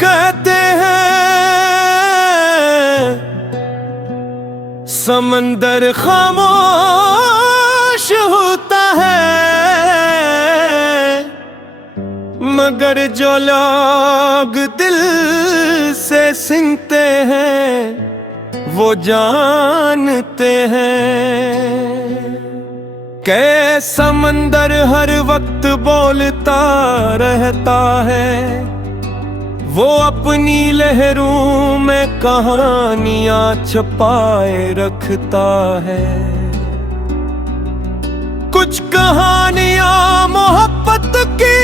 कहते हैं समंदर खामोश होता है, मगर जो लोग दिल से सुनते हैं वो जानते हैं। कै समंदर हर वक्त बोलता रहता है, वो अपनी लहरों में कहानियां छुपाए रखता है। कुछ कहानियां मोहब्बत की,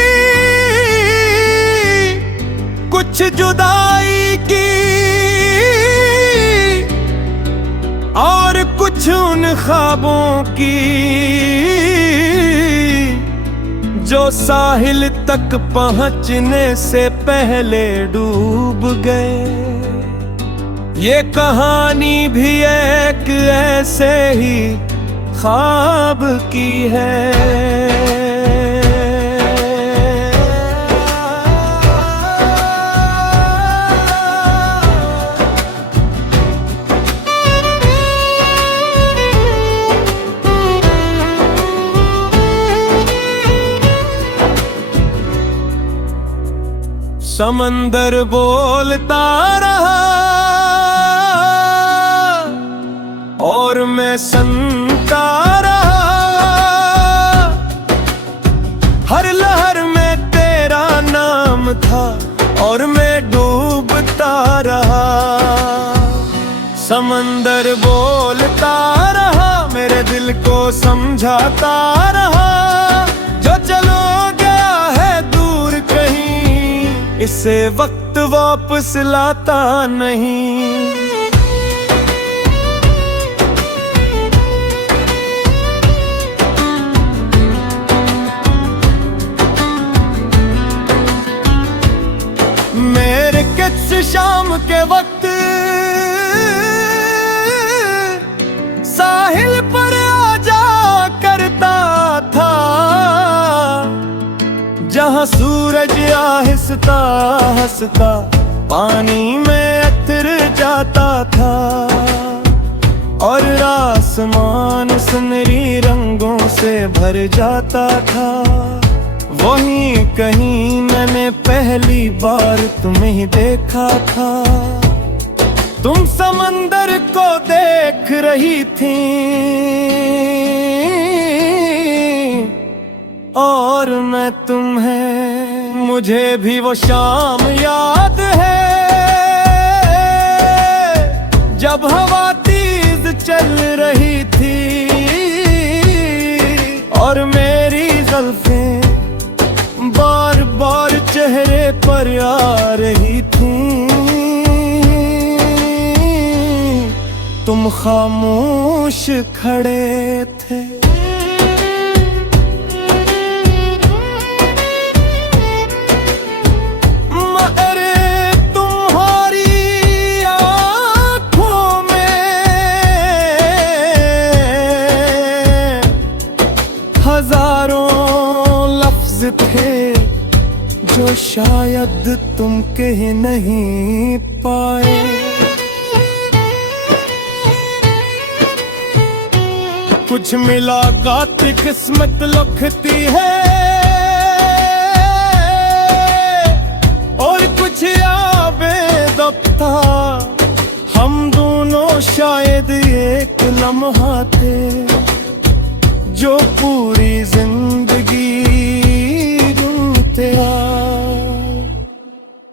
कुछ जुदाई की, और कुछ उन ख्वाबों की जो साहिल तक पहुंचने से पहले डूब गए। ये कहानी भी एक ऐसे ही ख्वाब की है। समंदर बोलता रहा और मैं सुनता रहा, हर लहर में तेरा नाम था और मैं डूबता रहा। समंदर बोलता रहा, मेरे दिल को समझाता रहा, जो चलो गया है दूर कहीं, इसे वक्त वापस लाता नहीं। मेरे किस शाम के वक्त साहिल पर आजा करता था, जहां सूरज आहिस्ता हंसता पानी में उतर जाता था, और आसमान सुनहरी रंगों से भर जाता था। वहीं कहीं मैंने पहली बार तुम्हें देखा था। तुम समंदर को देख रही थी और मैं तुम्हें। मुझे भी वो शाम याद है जब हवा तेज चल रही थी और मेरी जुल्फें बार बार चेहरे पर आ रही थी। तुम खामोश खड़े थे। मगर तुम्हारी आँखों में हजारों लफ्ज थे जो शायद तुम कह नहीं पाए। कुछ मुलाकात किस्मत लिखती है और कुछ आबेदफ्ता। हम दोनों शायद एक लम्हा थे जो पूरी जिंदगी ढूंढते आ।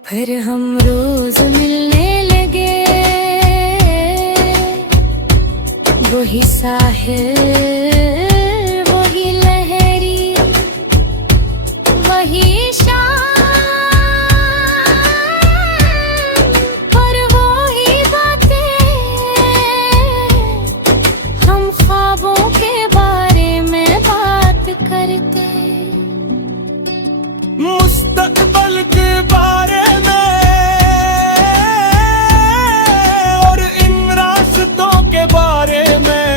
फिर हम रोज मिलने लगे, वही साहिल वही लहरी वही शाम और वही बातें। हम ख्वाबों के बारे में बात करते, मुस्तकबल के बारे में और इन रास्तों के बारे में।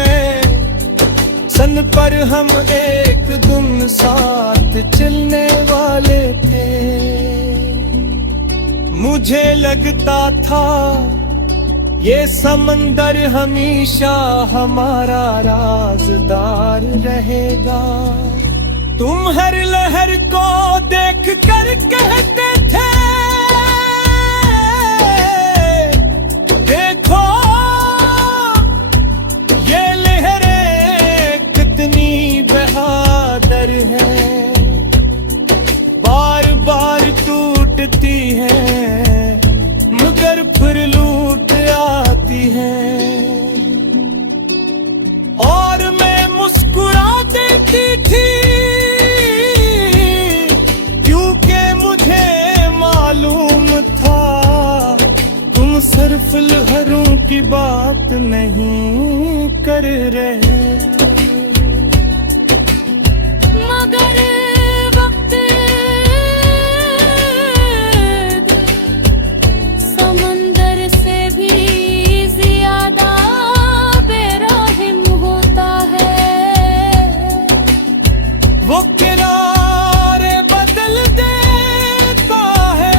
सन पर हम एक दिन साथ चलने वाले थे, मुझे लगता था ये समंदर हमेशा हमारा राज़दार रहेगा। तुम हर लहर को देख कर कहते थे, देखो ये लहरें कितनी बहादुर है, बार बार टूटती है मगर फिर लूट आती है। और मैं मुस्कुरा देती थी क्योंकि मुझे मालूम था तुम सिर्फ लहरों की बात नहीं कर रहे थे। मगर वक्त समंदर से भी ज्यादा बेरहम होता है। वो किनारे बदल देता है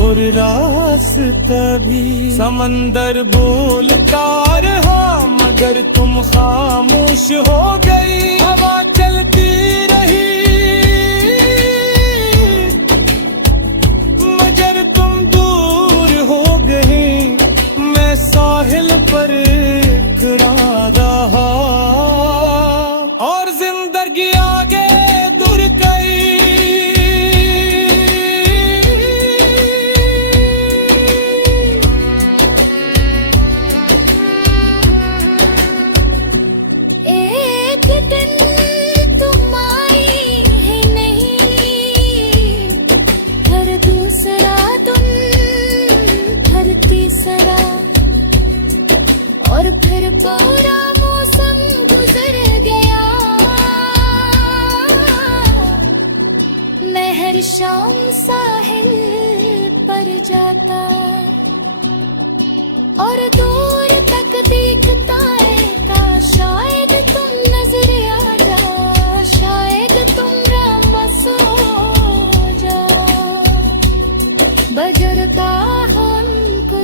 और रास्ता भी। समंदर बोलता रहा मगर तुम खामोश हो गई। हवा चलती रही मगर तुम दूर हो गई। मैं साहिल पर खड़ा रहा और जिंदगी आगे दूर गई। एक दिन तुम आई ही नहीं, हर दूसरा दिन, हर तीसरा, और फिर पूरा मौसम गुजर गया। मैं हर शाम साहिल पर जाता और दूर तक देखता रहता। शायद तुम नजर आ जा, शायद तुम रामबस हो जा। बजरता हमको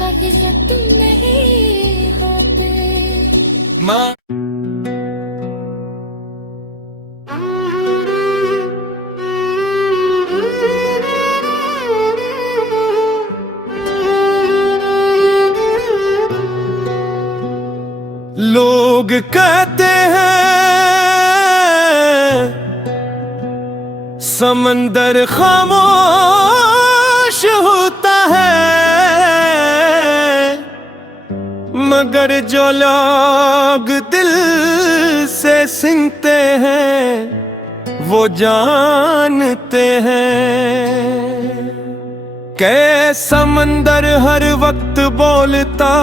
कभी तुम नहीं होते। माँ लोग कहते हैं समंदर खामोश होता है मगर जो लोग दिल से सुनते हैं वो जानते हैं। कै समंदर हर वक्त बोलता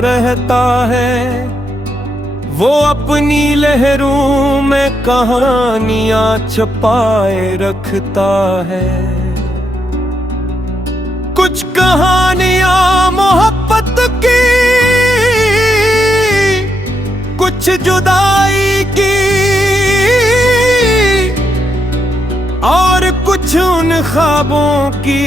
रहता है, वो अपनी लहरों में कहानियां छुपाए रखता है। कुछ कहानियां मोहब्बत की, कुछ जुदाई की, और कुछ उन ख्वाबों की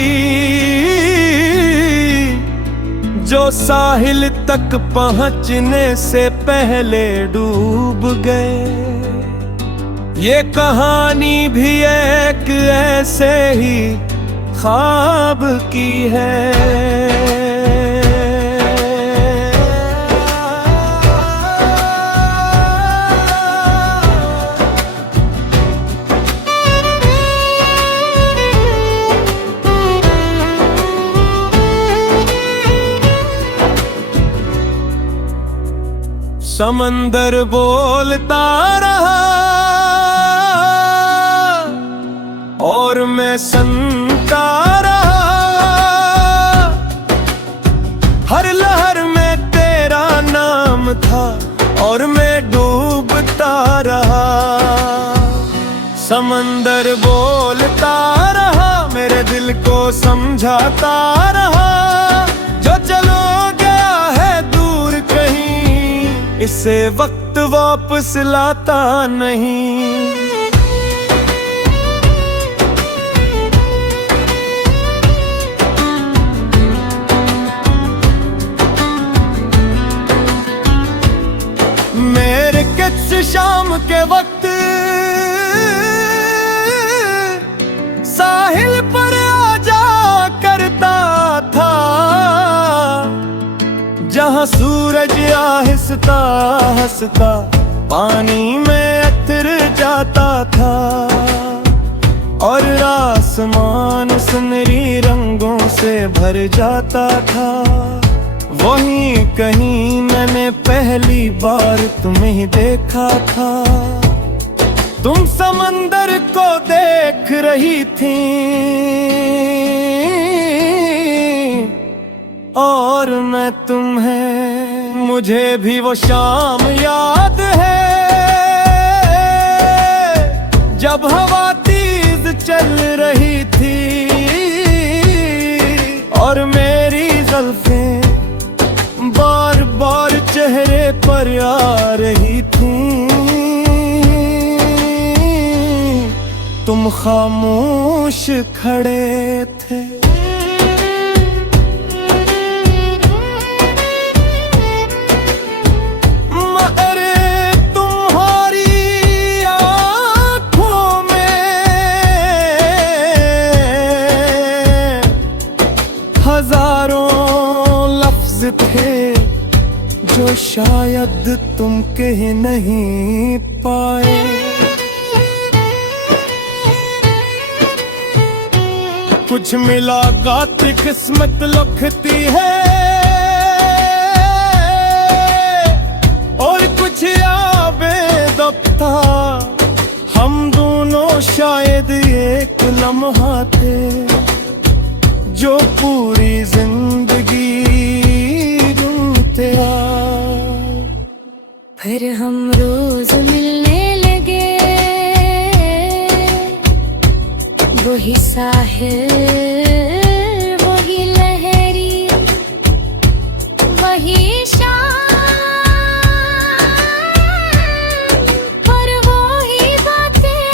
जो साहिल तक पहुंचने से पहले डूब गए। ये कहानी भी एक ऐसे ही ख्वाब की है। समंदर बोलता रहा और मैं सुनता रहा। हर लहर में तेरा नाम था और मैं डूबता रहा। समंदर बोलता रहा, मेरे दिल को समझाता रहा। जो चलो गया है दूर कहीं, इस से वक्त वापस लाता नहीं। मेरे किस शाम के वक्त साहिल पर आजा करता था, जहां सूरज आहिस्ता हंसता पानी में अतर जाता था, और आसमान सुनहरी रंगों से भर जाता था। वहीं कहीं मैंने पहली बार तुम्हें देखा था। तुम समंदर को देख रही थी और मैं तुम्हें, मुझे भी वो शाम याद है जब हवा तेज चल रही थी और मेरी जुल्फें बार बार चेहरे पर आ रही थी। तुम खामोश खड़े थे। मगर तुम्हारी आँखों में हजारों लफ्ज थे जो शायद तुम कह नहीं पाए। कुछ मिला गाती किस्मत लुखती है और कुछ आबे दफ्ता। हम दोनों शायद एक लम्हा थे जो पूरी जिंदगी ढूंढते आ। फिर हम रोज मिलने लगे, वही साहिल वही लहरी वही शाम और वही बातें।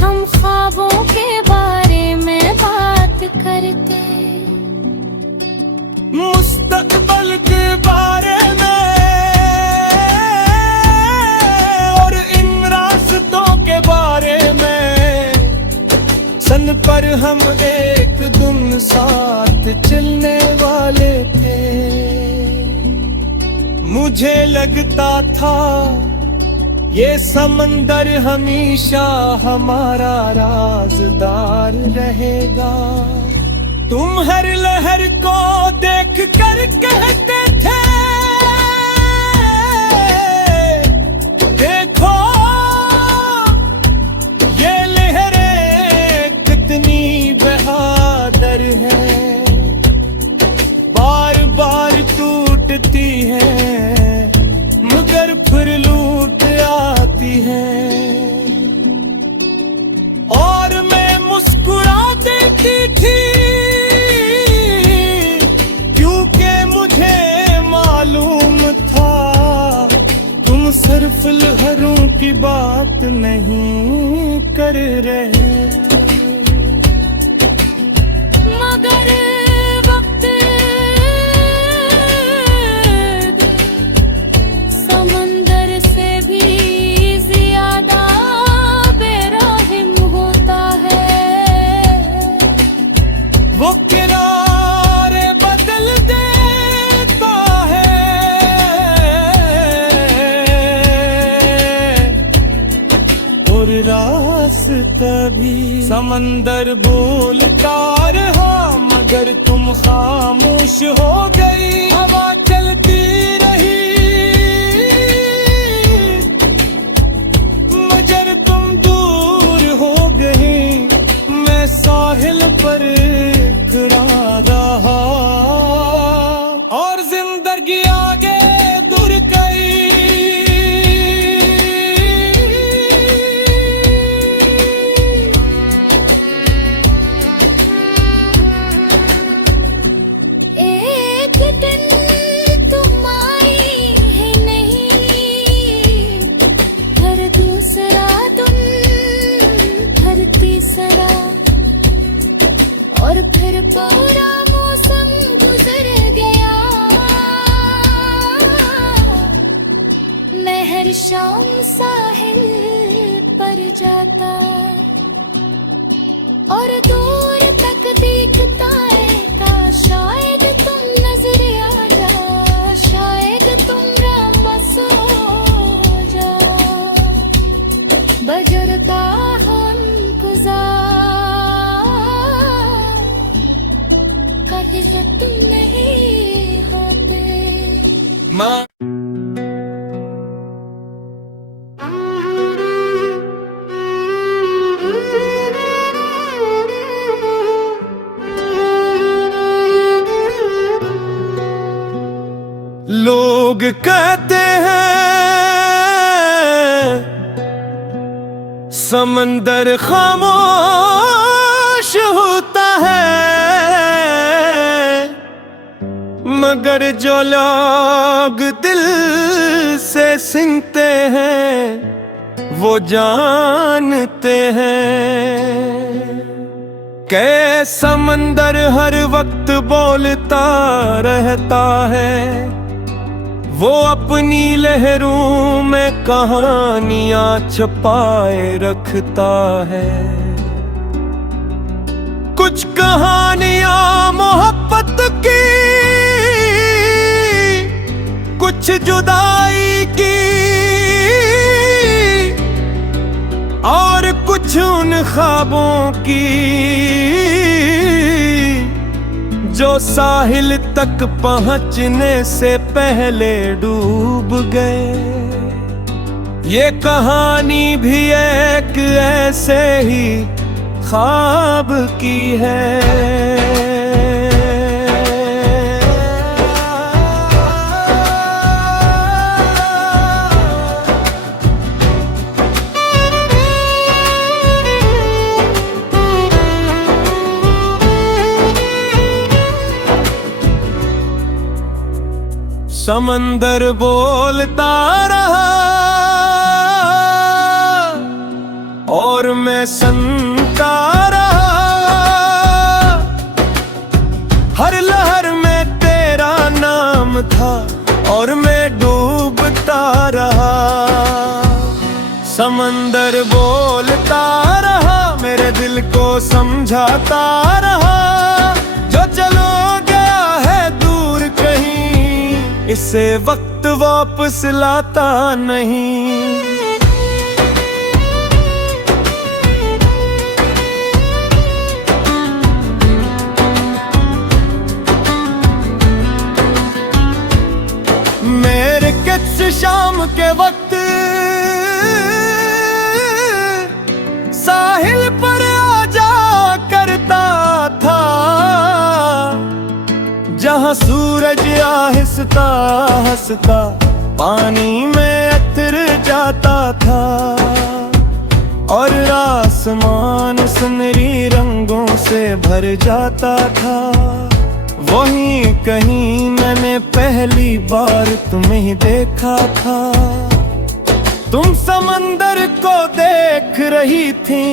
हम ख्वाबों के बारे में बात करते, मुस्तकबल के बारे में और इन रास्तों के बारे में। सन पर हम एक दिन साथ चलने वाले थे। मुझे लगता था ये समंदर हमेशा हमारा राज़दार रहेगा। तुम हर लहर को देख कर कहते थे, देखो ये लहरें कितनी बहादुर है, बार बार टूटती है मगर फिर लूट आती है। और मैं मुस्कुरा देती थी सिर्फ लहरों की बात नहीं कर रहे थे। मगर वक्त समंदर से भी ज्यादा बेरहम होता है। वो किनारे बदल देता है और रास्ता भी। समंदर बोलता रहा मगर तुम खामोश हो गई। हवा चलती रही मगर तुम दूर हो गई। मैं साहिल पर खड़ा रहा और जिंदगी आगे दूर गई। एक दिन तुम्हारे पूरा मौसम गुजर गया, मैं हर शाम साहिल पर जाता और दूर तक देखता है का शायद तुम नजर आ जा, शायद तुम राम बस हो जा। बजरता हम गुजार कहीं से तुम नहीं होते। माँ लोग कहते हैं समंदर खामोश होता है, मगर जो लोग दिल से सुनते हैं वो जानते हैं कि समंदर हर वक्त बोलता रहता है, वो अपनी लहरों में कहानियां छुपाए रखता है। कुछ कहानियां मोहब्बत की, कुछ जुदाई की, और कुछ उन ख्वाबों की जो साहिल तक पहुंचने से पहले डूब गए। ये कहानी भी एक ऐसे ही ख्वाब की है। समंदर बोलता रहा और मैं सुनता रहा, हर लहर में तेरा नाम था और मैं डूबता रहा। समंदर बोलता रहा, मेरे दिल को समझाता रहा, जो चलो गया है दूर कहीं इसे वक्त वापस लाता नहीं। मेरे किस शाम के वक्त साहिल पर आजा करता था, जहां सूरज आहिस्ता हंसता पानी में अतर जाता था और आसमान सुनहरी रंगों से भर जाता था। वहीं कहीं मैंने पहली बार तुम्हें देखा था, तुम समंदर को देख रही थी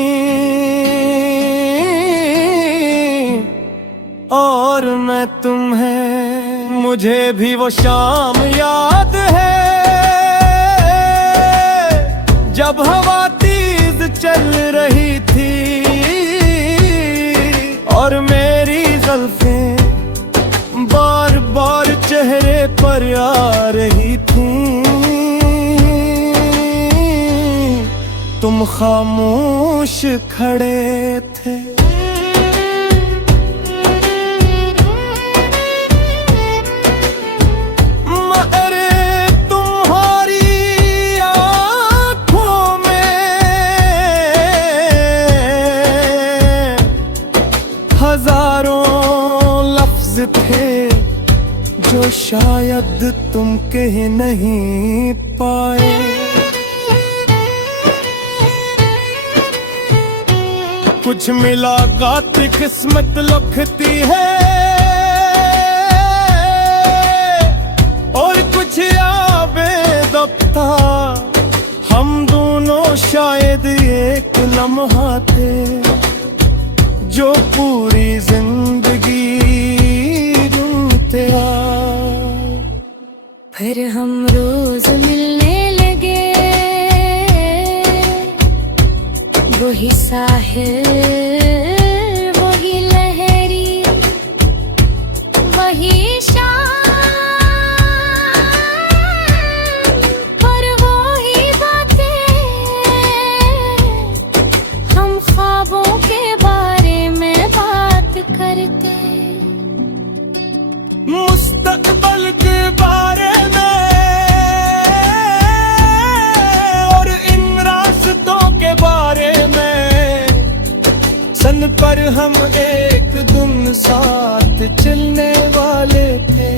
और मैं तुम्हें, मुझे भी वो शाम याद है जब हवा तेज चल रही थी और मेरी जुल्फें बार बार चेहरे पर आ रही थी। तुम खामोश खड़े थे, हजारों लफ्ज थे जो शायद तुम कह नहीं पाए। कुछ मुलाकात किस्मत लिखती है और कुछ आबेदफ्ता, हम दोनों शायद एक लम्हा थे जो पूरी जिंदगी ढूंढते आए। फिर हम रोज मिलने लगे, वही साहिल वही लहरी वही शाम, पर वही बातें हम ख्वाबों के बारे में बात करते, मुस्तकबल के बारे में और इन रास्तों के बारे में। सन पर हम एक दिन साथ चलने वाले थे।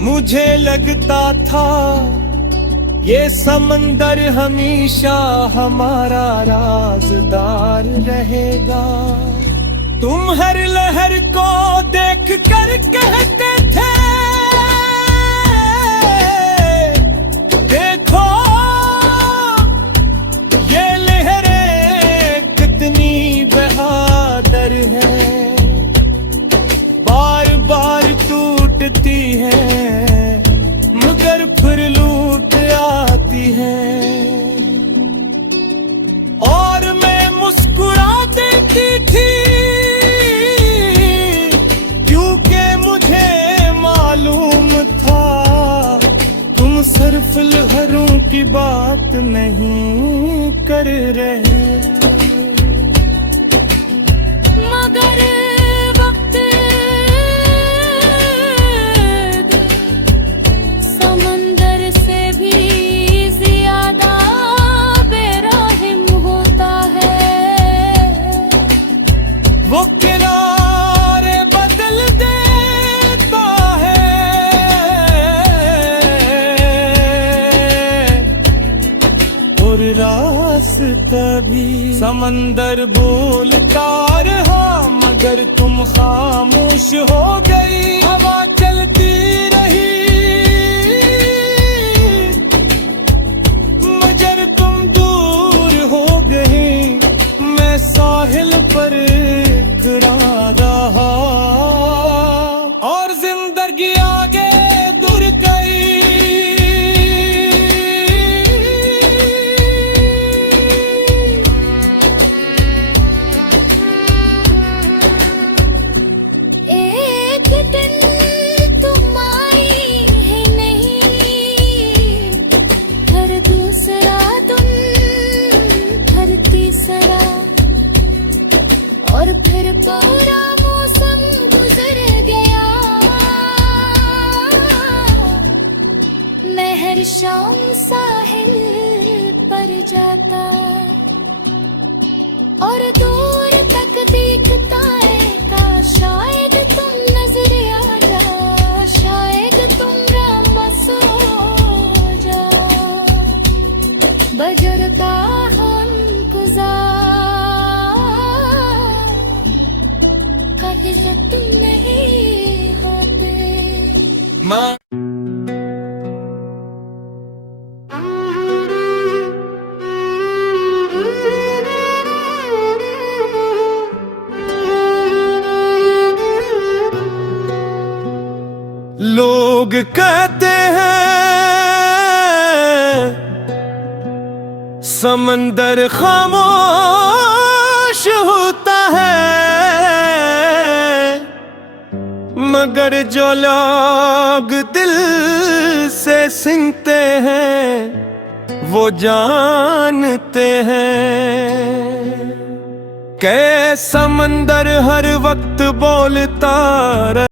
मुझे लगता था ये समंदर हमेशा हमारा राज़दार रहेगा। तुम हर लहर को देख कर कहते थे, देखो ये लहरें कितनी बहादुर हैं, बार बार टूटती हैं मगर फिर लूट आती हैं। और मैं मुस्कुरा देती थी सिर्फ लहरों की बात नहीं कर रहे थे, मगर वक्त समंदर से भी ज्यादा बेरहम होता है। वो किनारे बदल देता है और रास्ता भी। समंदर बोलता रहा मगर तुम खामोश हो गई। हवा चलती रही मगर तुम दूर हो गई। मैं साहिल पर खड़ा रहा और जिंदगी आगे दूर गई। एक दिन तुम आई है नहीं, हर दूसरा दिन हर तीसरा, और फिर पूरा मौसम गुजर गया। मैं हर शाम साहिल पर जाता और दूर तक देखता है का शायद तुम नजर आ जा, शायद तुम राम बस हो जा। बजरता हम गुजार का इज्जत नहीं होते। माँ लोग कहते हैं समंदर खामोश होता है, मगर जो लोग दिल से सुनते हैं वो जानते हैं। के समंदर हर वक्त बोलता